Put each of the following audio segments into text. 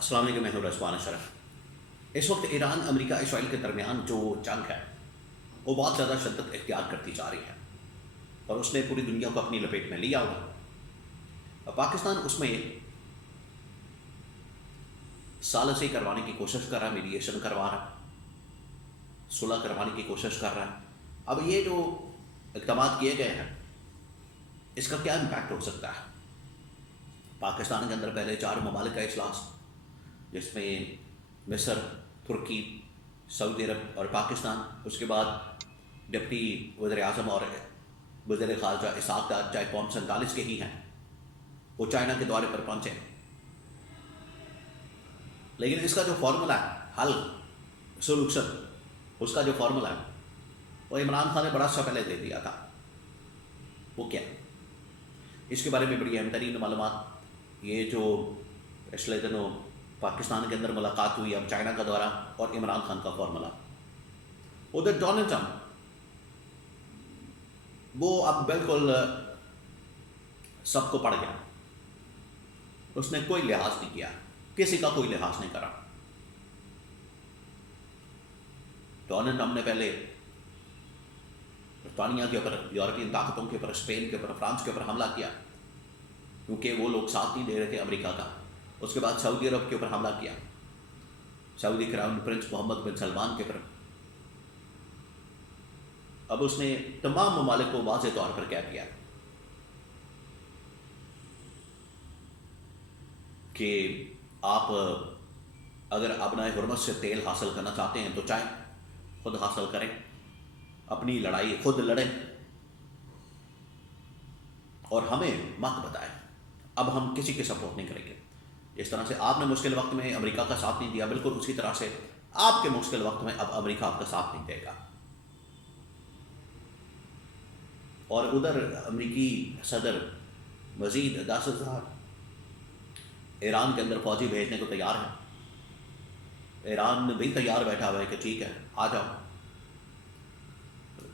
السلام علیکم، میں ہوں رضوان اشرف۔ اس وقت ایران امریکہ اسرائیل کے درمیان جو جنگ ہے وہ بہت زیادہ شدت اختیار کرتی جا رہی ہے اور اس نے پوری دنیا کو اپنی لپیٹ میں لیا ہوا ہے۔ پاکستان اس میں ثالثی کروانے کی کوشش کر رہا ہے، میڈیشن کروا رہا ہے، صلح کروانے کی کوشش کر رہا ہے۔ اب یہ جو اقدامات کیے گئے ہیں اس کا کیا امپیکٹ ہو سکتا ہے؟ پاکستان کے اندر پہلے 4 ممالک کا اجلاس، جس میں مصر، ترکی، سعودی عرب اور پاکستان، اس کے بعد ڈپٹی وزیر اعظم اور وزیر خارجہ اسحاق ڈار، چاہے قوم 47 کے ہی ہیں، وہ چائنا کے دورے پر پہنچے۔ لیکن اس کا جو فارمولا ہے، حل، سولوشن، اس کا جو فارمولا ہے وہ عمران خان نے بڑا سا پہلے دے دیا تھا۔ وہ کیا؟ اس کے بارے میں بڑی اہم ترین معلومات، یہ جو پچھلے دنوں پاکستان کے اندر ملاقات ہوئی، اب چائنا کا دورہ اور عمران خان کا فارمولا۔ ادھر ڈونلڈ ٹرمپ وہ اب بالکل سب کو پڑ گیا، اس نے کوئی لحاظ نہیں کیا، کسی کا کوئی لحاظ نہیں کرا۔ ڈونلڈ ٹرمپ نے پہلے برطانیہ کے اوپر، یورپین طاقتوں کے اوپر، اسپین کے اوپر، فرانس کے اوپر حملہ کیا کیونکہ وہ لوگ ساتھ نہیں دے رہے تھے امریکہ کا۔ اس کے بعد سعودی عرب کے اوپر حملہ کیا، سعودی کراؤن پرنس محمد بن سلمان کے اوپر۔ اب اس نے تمام ممالک کو واضح طور پر کہہ دیا کہ آپ اگر ابنائے حرمت سے تیل حاصل کرنا چاہتے ہیں تو چاہیں خود حاصل کریں، اپنی لڑائی خود لڑیں اور ہمیں مت بتائیں۔ اب ہم کسی کے سپورٹ نہیں کریں گے۔ جس طرح سے آپ نے مشکل وقت میں امریکہ کا ساتھ نہیں دیا، بالکل اسی طرح سے آپ کے مشکل وقت میں اب امریکہ آپ کا ساتھ نہیں دے گا۔ اور ادھر امریکی صدر مزید 10,000 ایران کے اندر فوجی بھیجنے کو تیار ہے۔ ایران بھی تیار بیٹھا ہوا ہے کہ ٹھیک ہے، آ جاؤ۔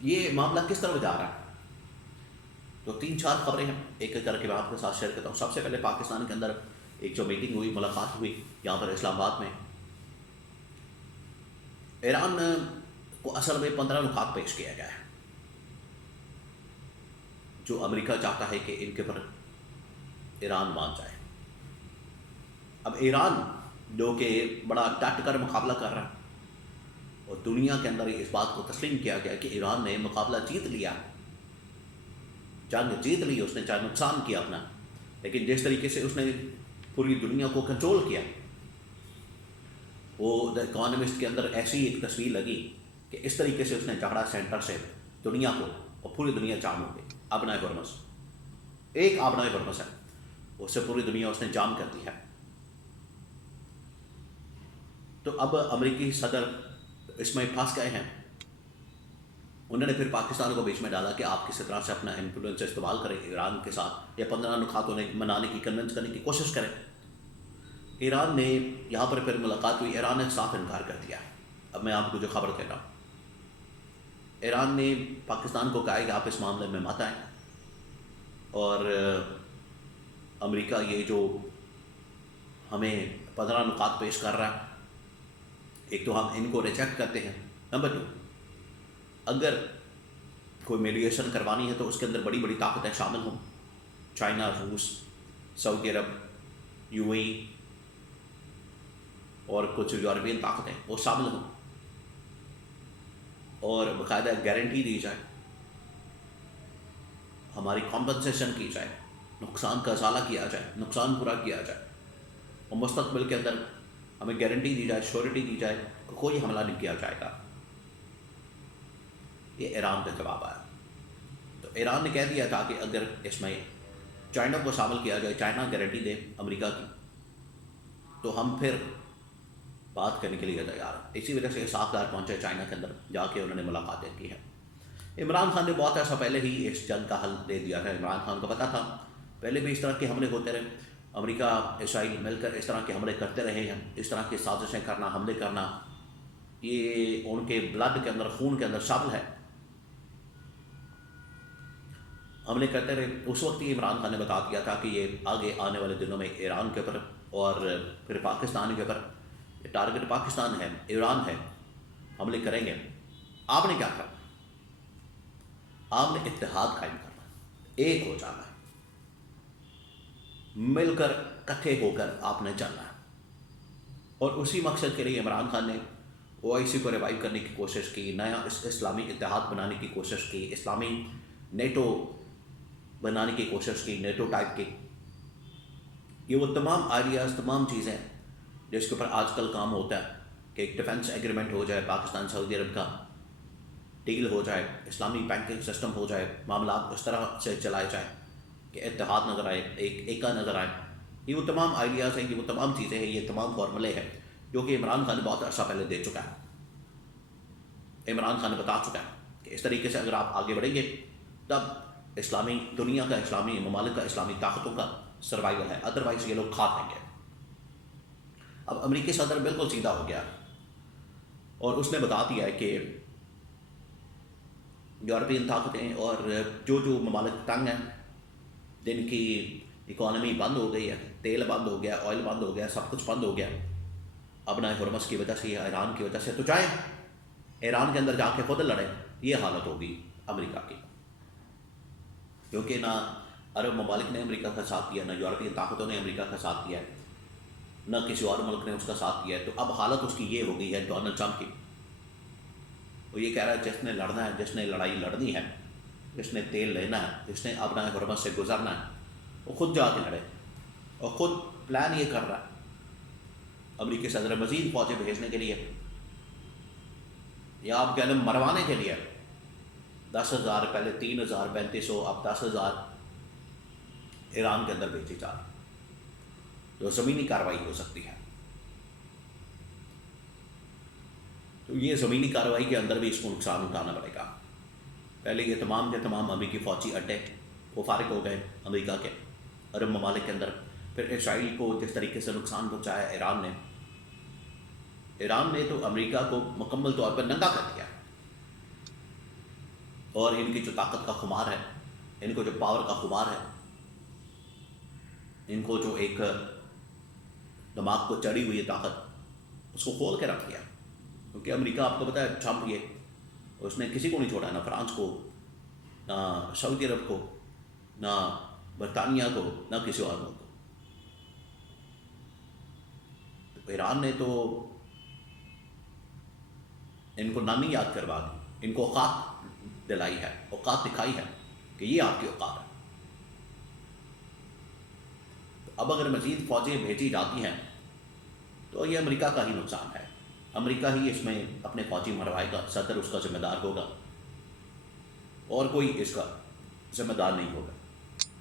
یہ معاملہ کس طرف جا رہا ہے؟ تو 3-4 خبریں ہیں، ایک ایک کر کے میں آپ کے ساتھ شیئر کرتا ہوں۔ سب سے پہلے پاکستان کے اندر ایک جو میٹنگ ہوئی، ملاقات ہوئی یہاں پر اسلام آباد میں، ایران کو اصل میں 15 نکات پیش کیا گیا ہے جو امریکہ چاہتا ہے کہ ان کے پر ایران مان جائے۔ اب ایران جو کہ بڑا ڈٹ کر مقابلہ کر رہا ہے اور دنیا کے اندر اس بات کو تسلیم کیا گیا کہ ایران نے مقابلہ جیت لیا، جنگ جیت لی، اس نے چاہے نقصان کیا اپنا، لیکن جس طریقے سے اس نے پوری دنیا کو کنٹرول کیا، وہ دا اکانومسٹ کے اندر ایسی ایک تصویر لگی کہ اس طریقے سے اس نے جھگڑا سینٹر سے دنیا کو، اور پوری دنیا جام ہو گئی۔ آبنائے ہرمز، ایک آبنائے ہرمز ہے، اس سے پوری دنیا اس نے جام کر دی ہے۔ تو اب امریکی صدر اس میں پھنس گئے ہیں۔ انہوں نے پھر پاکستان کو بیچ میں ڈالا کہ آپ کسی طرح سے اپنا انفلوئنس استعمال کریں ایران کے ساتھ، یا 15 نکات انہیں منانے کی، کنونس کرنے کی کوشش کریں۔ ایران نے یہاں پر پھر ملاقات ہوئی، ایران نے صاف انکار کر دیا۔ اب میں آپ کو جو خبر دے رہا ہوں، ایران نے پاکستان کو کہا کہ آپ اس معاملے میں مت آئیں، اور امریکہ یہ جو ہمیں 15 نکات پیش کر رہا ہے، ایک تو ہم ان کو ریجیکٹ کرتے ہیں، نمبر 2 اگر کوئی میڈیشن کروانی ہے تو اس کے اندر بڑی بڑی طاقتیں شامل ہوں، چائنا، روس، سعودی عرب، یو اے ای اور کچھ یورپین طاقتیں وہ شامل ہوں، اور باقاعدہ گارنٹی دی جائے، ہماری کمپنسیشن کی جائے، نقصان کا ازالہ کیا جائے، نقصان پورا کیا جائے، اور مستقبل کے اندر ہمیں گارنٹی دی جائے، شیورٹی دی جائے کہ کوئی حملہ نہیں کیا جائے گا۔ یہ ایران کا جواب آیا۔ تو ایران نے کہہ دیا تھا کہ اگر اس میں چائنا کو شامل کیا جائے، چائنا گارنٹی دے امریکہ کی، تو ہم پھر بات کرنے کے لیے تیار ہیں۔ اسی وجہ سے اسحاق ڈار پہنچے چائنا کے اندر، جا کے انہوں نے ملاقاتیں کی ہیں۔ عمران خان نے بہت ایسا پہلے ہی اس جنگ کا حل دے دیا تھا۔ عمران خان کو پتہ تھا، پہلے بھی اس طرح کے حملے ہوتے رہے، امریکہ اسرائیل مل کر اس طرح کے حملے کرتے رہے ہیں، اس طرح کی سازشیں کرنا، حملے کرنا، یہ ان کے بلڈ کے اندر، خون کے اندر شامل ہے۔ حملے کرتے رہے۔ اس وقت ہی عمران خان نے بتا دیا تھا کہ یہ آگے آنے والے دنوں میں ایران کے اوپر اور پھر پاکستان کے اوپر ٹارگٹ پاکستان ہے، ایران ہے، حملے کریں گے، آپ نے کیا کرنا؟ آپ نے اتحاد قائم کرنا، ایک ہو جانا ہے، مل کر اکٹھے ہو کر آپ نے چلنا ہے۔ اور اسی مقصد کے لیے عمران خان نے OIC کو ریوائیو کرنے کی کوشش کی، نیا اسلامی اتحاد بنانے کی کوشش کی، اسلامی نیٹو بنانے کی کوشش کی، نیٹو ٹائپ کی۔ یہ وہ تمام آئیڈیاز، تمام چیزیں جس کے اوپر آج کل کام ہوتا ہے کہ ایک ڈیفنس ایگریمنٹ ہو جائے پاکستان سعودی عرب کا، ڈیل ہو جائے، اسلامی بینکنگ سسٹم ہو جائے، معاملات اس طرح سے چلائے جائیں کہ اتحاد نظر آئے، ایکا نظر آئے۔ یہ وہ تمام آئیڈیاز ہیں، یہ وہ تمام چیزیں ہیں، یہ تمام فارمولے ہیں جو کہ عمران خان بہت عرصہ پہلے دے چکا ہے۔ عمران خان بتا چکا ہے کہ اس طریقے سے اگر آپ آگے بڑھیں گے تب اسلامی دنیا کا، اسلامی ممالک کا، اسلامی طاقتوں کا سروائیول ہے، ادروائز یہ لوگ کھا دیں گے۔ اب امریکی صدر بالکل سیدھا ہو گیا اور اس نے بتا دیا ہے کہ یورپین طاقتیں اور جو ممالک تنگ ہیں، جن کی اکانومی بند ہو گئی ہے، تیل بند ہو گیا، آئل بند ہو گیا، سب کچھ بند ہو گیا ابنا ہرمز کی وجہ سے یا ایران کی وجہ سے، تو جائیں ایران کے اندر جا کے خود لڑیں۔ یہ حالت ہوگی امریکہ کی، کیونکہ نہ عرب ممالک نے امریکہ کا ساتھ دیا، نہ یورپین طاقتوں نے امریکہ کا ساتھ دیا ہے، نہ کسی اور ملک نے اس کا ساتھ دیا ہے۔ تو اب حالت اس کی یہ ہو گئی ہے ڈونلڈ ٹرمپ کی، وہ یہ کہہ رہا ہے جس نے لڑنا ہے، جس نے لڑائی لڑنی ہے، جس نے تیل لینا ہے، جس نے ابنا ہرمز سے گزرنا ہے، وہ خود جا کے لڑے۔ اور خود پلان یہ کر رہا ہے امریکی صدر مزید فوجیں بھیجنے کے لیے، یا آپ کہہ لیں مروانے کے لیے۔ 10,000 پہلے 3,000 3500 اب 10,000 ایران کے اندر بھیجی جا رہی، جو زمینی کارروائی ہو سکتی ہے۔ تو یہ زمینی کارروائی کے اندر بھی اس کو نقصان اٹھانا پڑے گا۔ پہلے یہ تمام کے تمام امریکی فوجی اڈے وہ فارغ ہو گئے امریکہ کے عرب ممالک کے اندر۔ پھر اسرائیل کو جس طریقے سے نقصان پہنچایا ایران نے تو امریکہ کو مکمل طور پر ننگا کر دیا، اور ان کی جو طاقت کا خمار ہے، ان کو جو پاور کا خمار ہے، ان کو جو ایک دماغ کو چڑھی ہوئی طاقت، اس کو کھول کے رکھ دیا۔ کیونکہ امریکہ آپ کو پتہ ہے ٹرمپ یہ اس نے کسی کو نہیں چھوڑا، نہ فرانس کو، نہ سعودی عرب کو، نہ برطانیہ کو، نہ کسی اور ملک کو۔ ایران نے تو ان کو نامی یاد کروا دی، ان کو اوقات دلائی ہے، اوقات دکھائی ہے کہ یہ آپ کی اوقات ہے۔ اب اگر مزید فوجیں بھیجی جاتی ہیں تو یہ امریکہ کا ہی نقصان ہے، امریکہ ہی اس میں اپنے فوجی مروائے گا، صدر اس کا ذمہ دار ہوگا، اور کوئی اس کا ذمہ دار نہیں ہوگا۔